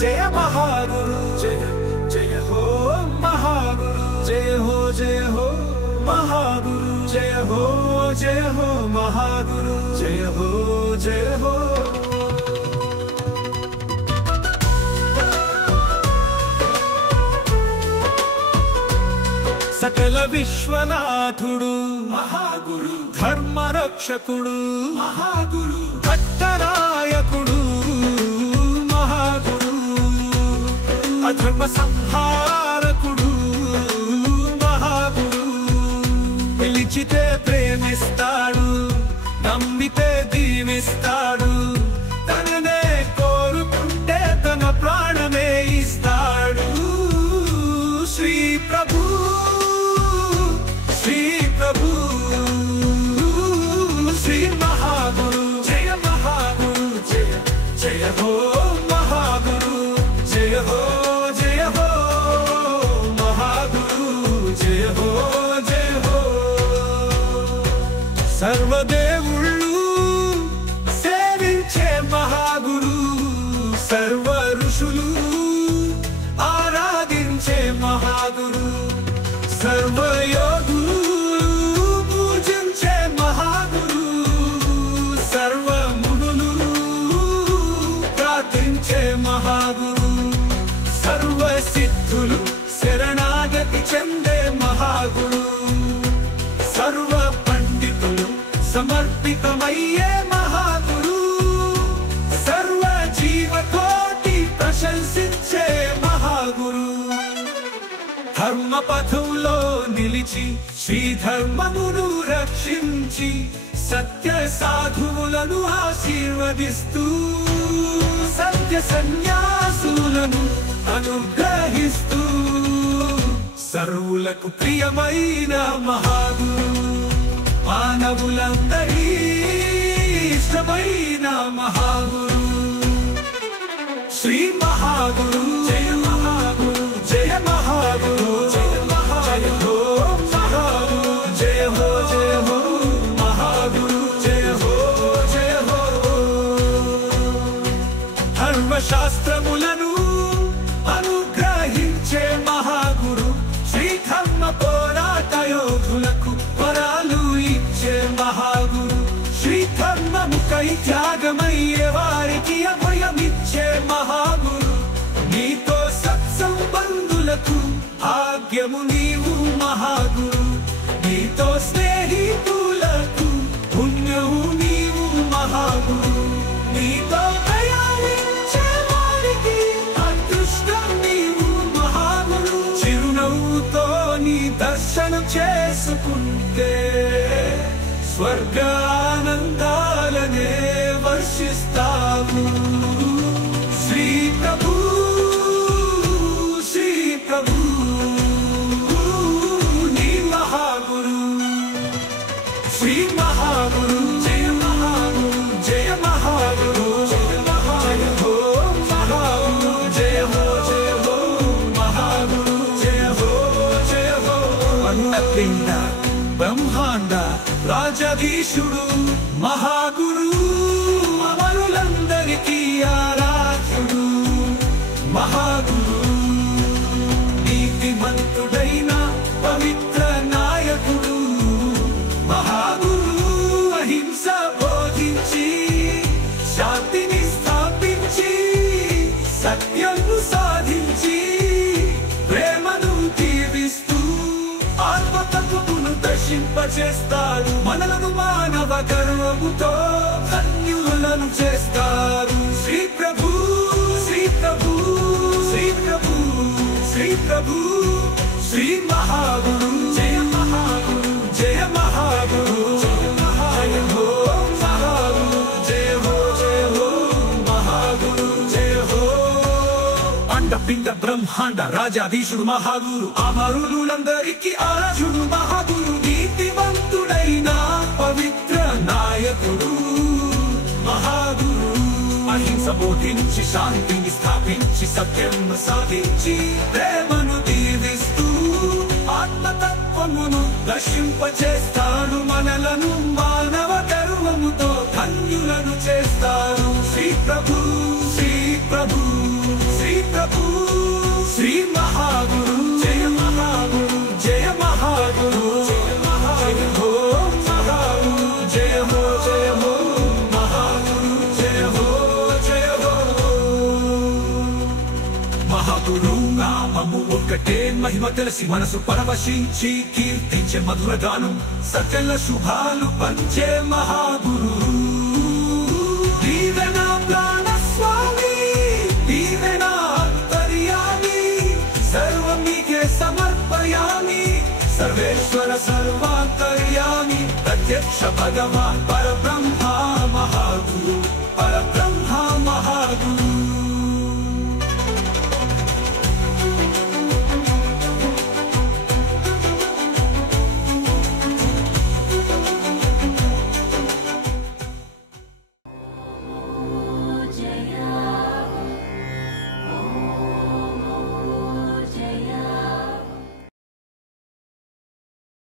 జయ మహాగురు జయ జయ హో మహాగురు జయ హో మహాగురు జయ హో మహాగురు జయ హో సకల విశ్వనాథుడు మహాగురు ధర్మరక్షకుడు మహాగురు భట్టనాయకుడు మహాగురు అధర్మ సంహారకుడు మహాగురు పిలిచితే ప్రేమిస్తాడు నమ్మితే దీవిస్తాడు తననే కోరుకుంటే తన ప్రాణమే ఇస్తాడు శ్రీ ప్రభు శ్రీ మహాగురు జయ మహాగురు జయ జయ హో మహాగురు జయ హో మహాగురు జయ హో సర్వదేవుళ్ళు సేవించే మహాగురు సర్వ ఋషులు ఆరాధించే మహాగురు సర్వయోగులు పూజించే మహాగురు సర్వమునులు ప్రార్థించే మహాగురు సర్వ సిద్ధులు శరణాగతి చెందే మహాగురు సర్వ పండితులు సమర్పితమయ్యే మహాగురు సర్వ జీవకోటి ప్రశంసించే మహాగురు ధర్మ పథంలో నిలిచి శ్రీధర్మమును రక్షించి సత్య సాధువులను ఆశీర్వదిస్తూ సత్య సన్యాసులను అనుగ్రహిస్తూ సర్వులకు ప్రియమైన మహాగురు మానవులందరి ఇష్టమైన మహాగురు శ్రీ మహాగురు జయ మహాగురు జయ మహాగురు జయ హో మహాగురు జయ హో మహాగురు జయ హో ధర్మశాస్త్రములను అనుగ్రహించే మహాగురు శ్రీధర్మ పోరాట యోధులకు వరాలు ఇచ్చే మహాగురు శ్రీధర్మముకై త్యాగమయ్యే వారికి అభయమిచ్చే మహాగురు నీతో సత్సంబంధులకు భాగ్యము నీవు మహాగురు నీతో స్నేహితులకు పుణ్యము నీవు మహాగురు నీతో దయాళించే వారికి అదృష్టం నీవు మహాగురు చిరునవ్వుతో నీ దర్శనం చేసుకుంటే స్వర్గానందాలనే వర్షిస్తావు శ్రీ ప్రభు నీ మహాగురు శ్రీ మహాగురు జయ మహాగురు జయ మహాగురు జయ హో మహాగురు జయ హో మహాగురు జయ హో అన్నపిండ బ్రహ్మాండ రాజాధీశుడు మహాగురు అమరులందరికీ ఆరాధ్యుడు మహాగురు నీతిమంతుడైన పవిత్ర నాయకుడు మహాగురు అహింస బోధించి శాంతిని స్థాపించి సత్యము సాధించి ప్రేమను దీవిస్తూ ఆత్మతత్వమును దర్శింపచేస్తాడు మనలను మానవ గర్వముతో ధన్యులను చేస్తారు శ్రీ ప్రభు శ్రీ మహాగురు జయ మహాగురు జయ మహాగురు జయ హో మహాగురు జయ హో మహాగురు జయ హో అండపిండ బ్రహ్మాండ రాజాధీశుడు మహాగురు అమరులందరికీ ఆరాధ్యుడు మహాగురు నీతివంతుడైన పవిత్ర నాయకుడు మహాగురు అహింస బోధించి శాంతిని స్థాపించి సత్యం సాధించి ప్రేమను దీవిస్తూ ఆత్మతత్వమును దర్శింపచేస్తాడు మనలను మానవ గర్వముతో ధన్యులను చేస్తాడు శ్రీ ప్రభు శ్రీ ప్రభు శ్రీ మహాగురు జయ మహాగురు జయ మహాగురు జయ హో మహాగురు జయ హో మహాగురు జయ హో మహాగురు నామము ఒక్కటే మహిమ తెలిసి మనసు పరవశించి కీర్తించే మధుర గానం సకల శుభాలు పంచే మహాగురు దీవెన ప్రాణ స్వామి దీవెన అంతర్యామి సర్వం మీకే సమర్పయామి సర్వేశ్వర సర్వాంతర్యామి ప్రత్యక్ష భగవాన్